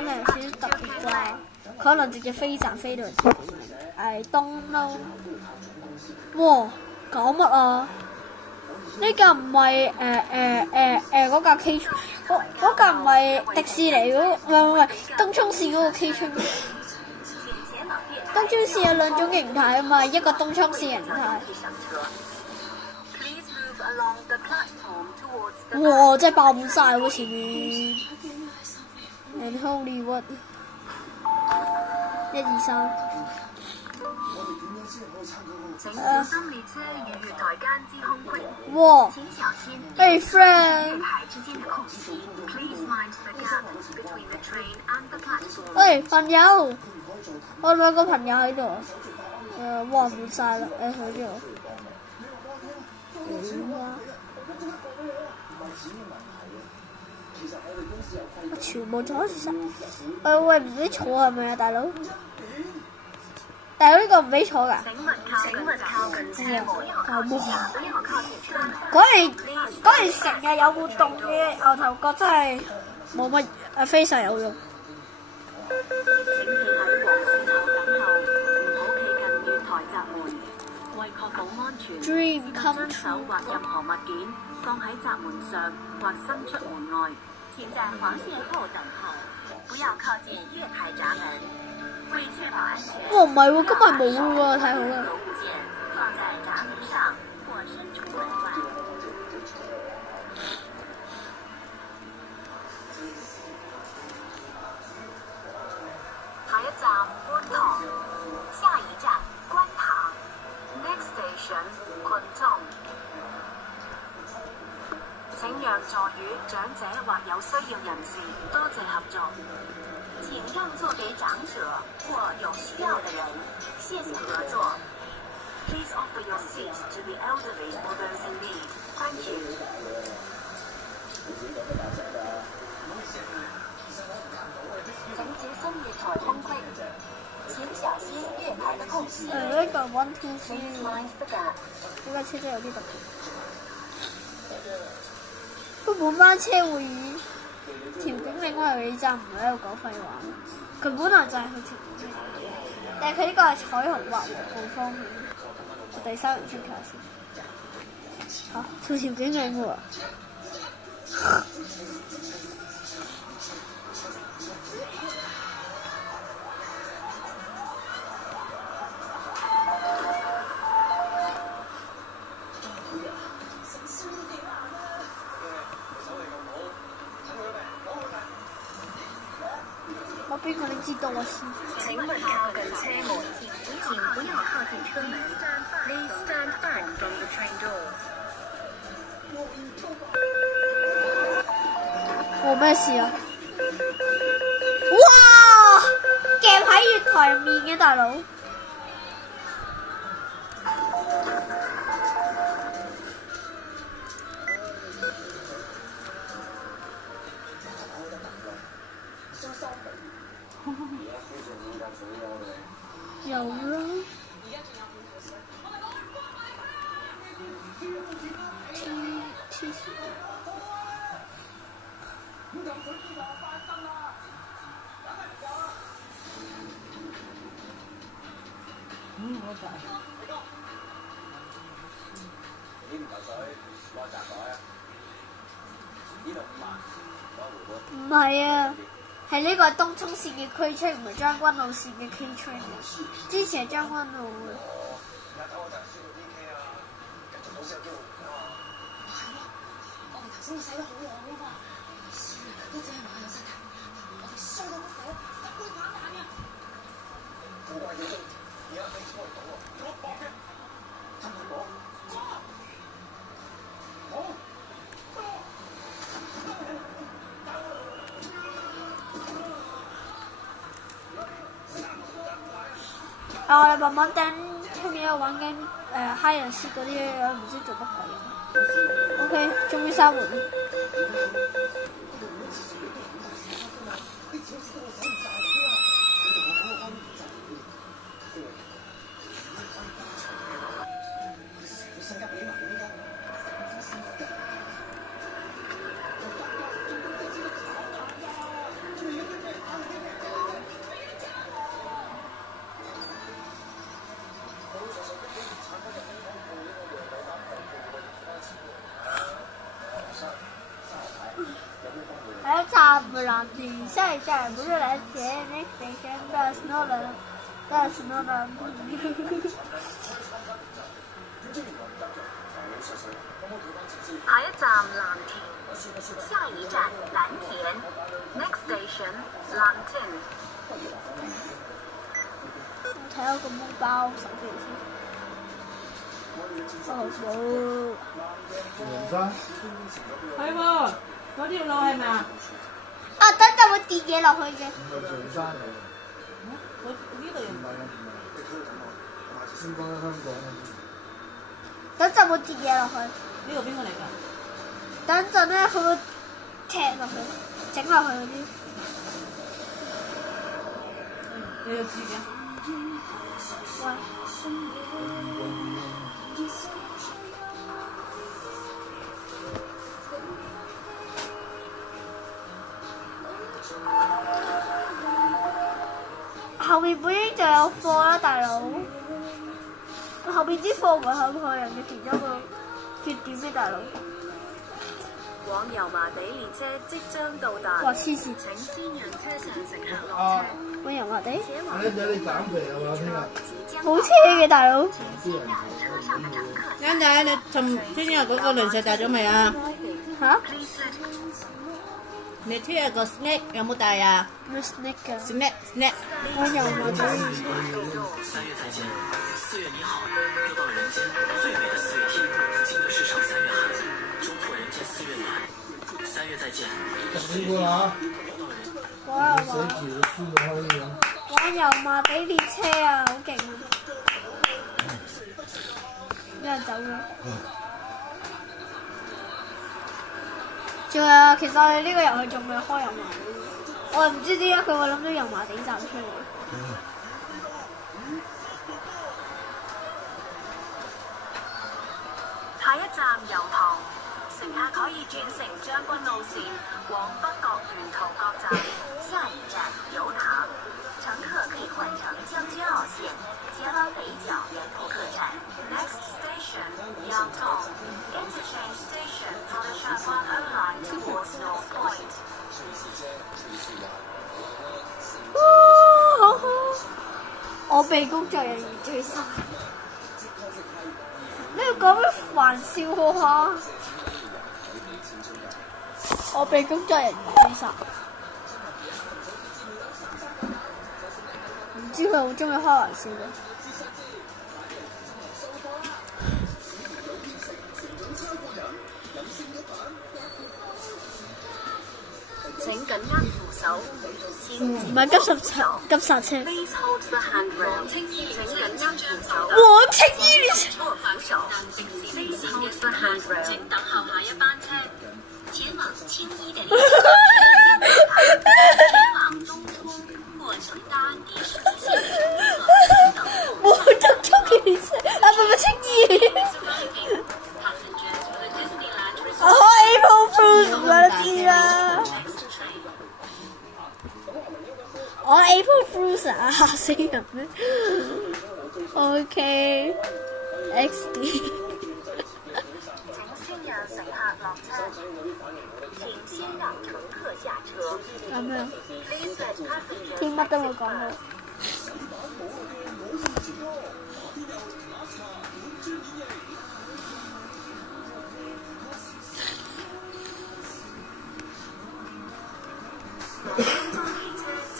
可能有少少特別啩，可能直接飛站飛到嚟前面。I don't know。哇！搞乜啊？呢架唔係嗰架 K 嗰架唔係迪士尼嗰唔係東涌線嗰個 K 村。東涌線有兩種形態啊嘛，一個東涌線形態。哇！真係爆滿晒喎前面。And holy what？ 1、2、3。哇！hey friend， 喂朋友，我兩個朋友喺度，哇滿晒啦，喺邊度？全部坐晒，喂唔俾坐係咪啊大佬？大佬呢個唔俾坐㗎。果然成日有活動嘅牛頭角真係冇乜非常有用。Dream come true。或任何物件放喺閘門上或伸出門外。請在黃線後等候，不要靠近月台閘門。為確保安全，哇唔係喎，今日冇喎，太好啦！放在閘門上或伸出門外。下一站觀塘，下一站觀塘。Next station 群眾。請讓座與長者或有需要人士，多謝合作。請讓座給長者或有需要的人，謝謝合作。Please offer your seat to the elderly or those in need. Thank you. 請小心月台空隙，請小心月台的空隙。呢個 one two three， 呢架車真係有啲特別。佢本班車會以調景嶺為尾站，唔係喺度講廢話。佢本來就係去調景嶺，但係佢呢個係彩虹或黃道方面。我第三人稱睇下先。嚇，去調景嶺喎。邊個你知道我先？請勿靠近車門，請不要靠近車門。Please stand back from the train doors。我咩事啊？哇！夾喺月台面嘅大佬。有啦。唔係啊，係呢個係東涌線嘅 K train， 唔係將軍澳線嘅 K train。之前係將軍澳嘅。我洗咗好耐啊嘛，一隻係馬有晒大我哋衰到乜鬼，十杯反彈啊！好鬼嘢，而家你猜到喎，做乜搏嘅？真係搏！好。我哋慢慢等出面有玩緊嗨人士嗰啲，唔知做乜鬼。OK， 終於閂門。蓝天，下一站不是蓝田 ，next station there's no land. 下一站藍田，下一站藍田 ，next station 藍田。睇下個毛包手機先。哦冇。梁生。係喎，嗰條路係咪啊？啊，等陣會跌嘢落去嘅。唔係長山嚟。我呢度又唔係啊。先講喺香港啊。等陣會跌嘢落去。呢個邊個嚟㗎？等陣咧，佢會踢落去，整落去嗰啲。你又知嘅？喂。後面本應就有貨啦，大佬。後面啲貨唔係香港人嘅其中一個缺點咩，大佬？往油麻地列車即將到達。哇！黐線！請先讓車上乘客落車。往油麻地？阿靚仔，你減肥係嘛？聽日？好車嘅大佬。靚仔，你聽日嗰個零食帶咗未啊？嚇？你聽日個 snack 有冇帶啊？咩 snack 㗎 ？snack。我油麻地。3月再见，4月你好，又到了人间最美的4月天，金德市场3月寒，中破人间4月暖，3月再见。辛苦啦！我寫字都輸到開咁。玩油麻地列車啊，好勁啊！有人走咗。仲有，其實我哋呢個遊戲仲未開油麻地，我唔知點解佢會諗到油麻地站出嚟。下一站油塘，乘客可以轉乘將軍澳線往北角沿途各站。下一站油塘，乘客可以換乘將軍澳線前來北角沿途各站。Next station Yangtong Interchange Station for the Shanghai Line towards North Point。我被工作人員追殺。呢個講咩玩笑話？我被工作人員追殺。唔知佢好中意開玩笑嘅。請緊握扶手，唔係急剎車。Please hold the handrail。請緊握扶手。黃青衣列車。Please hold the handrail。請等候下一班車，前往青衣的列車，前往東涌或乘搭第11線等候。黃東涌嘅列車，啊唔係青衣。我開 April Fool 嗰啲啦。我 April Fool 啊，嚇死人咩 ？OK XD。請先讓乘客落車，請先讓乘客下車。咁樣， Please let passengers 聽乜都冇講到。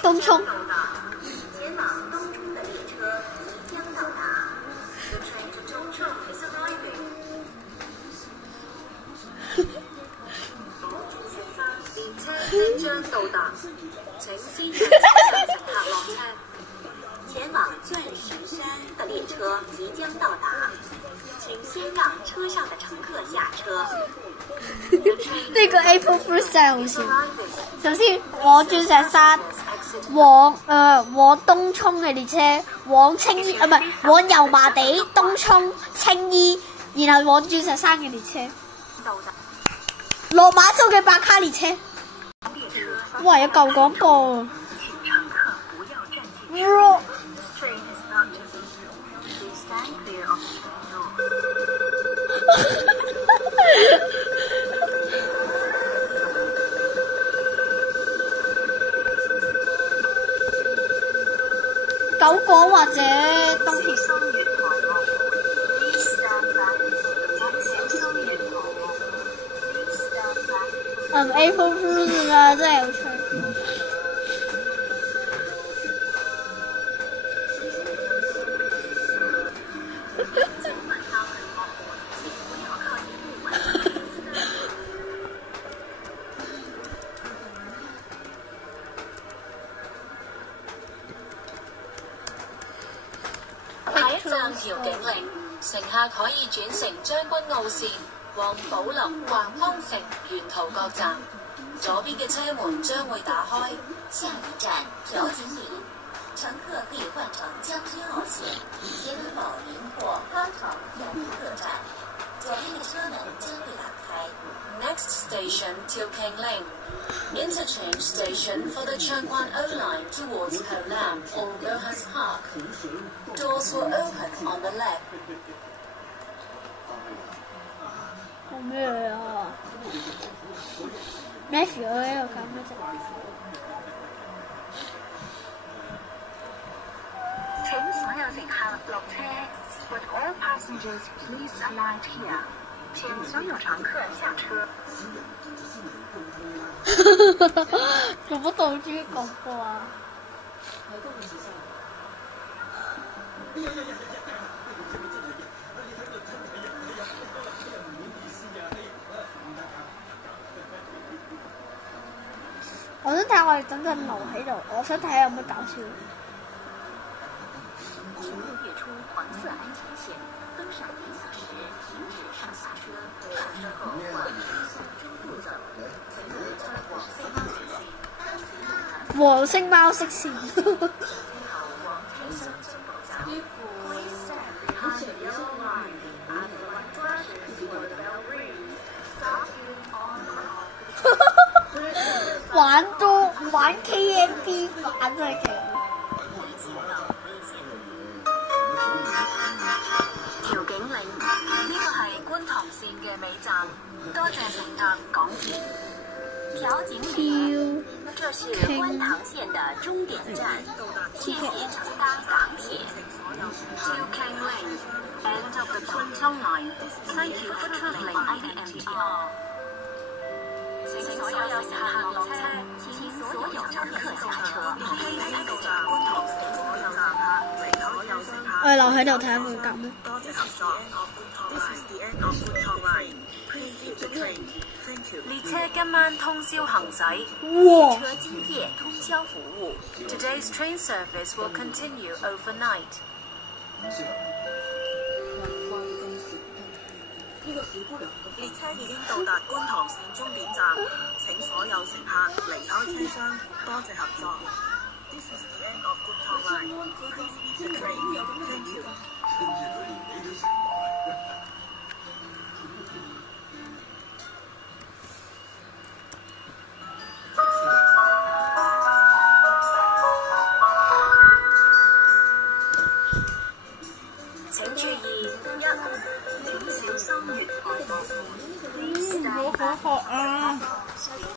東涌。前往東涌的列車即將到達。The train to Dongchong is arriving。列車即將到達，請先讓車上乘客落車。前往鑽石山的列車即將到達，請先讓車上的乘客下車。呢個 April Fool 真係好笑。首先往鑽石山，往東涌嘅列車，往青衣唔係往油麻地、東涌、青衣，然後往鑽石山嘅列車，落馬洲嘅白卡列車。哇！有舊廣告啊！九廣或者東鐵。April Fool 啊，真係有趣。下一站調景嶺，乘客可以轉乘將軍澳線往寶林或康城沿途各站。左邊嘅車門將會打開。下一站調景嶺，乘客可以換乘將軍澳線，前往寶林或康城沿途各站。左邊嘅車門將會打開。Next station, Tilking Lane. Interchange station for the Changwan O line towards Ho Lam or Rojas Park. Doors will open on the left. 做咩啊？咩事我喺度搞咩啫？請所有乘客落車。Would all passengers please alight here? 請所有乘客下車。做乜到豬角嘅啊？我想睇下我哋等陣留喺度，我想睇下有乜搞笑。请勿越出黄色安全线，登上地下时停止上下车，上车后往绿色中路走。黃色貓色線。玩 KMB 版真係勁。調景嶺呢個係觀塘線嘅尾站，多謝乘搭港鐵。調景嶺，這是觀塘線的終點站，謝謝乘搭港鐵。Tilking Lane, end of the Kwun Tong Line. Thank you for travelling on the MTR. 請所有乘客落車，請所有乘客下車。我哋留喺度睇下佢夾咩。列車今晚通宵行駛。哇！車今夜通宵服務。Today's train service will continue overnight. 列車已經到達觀塘線終點站，請所有乘客離開車廂，多謝合作。This is the end of Kwun Tong Line. Please leave the train. Thank you.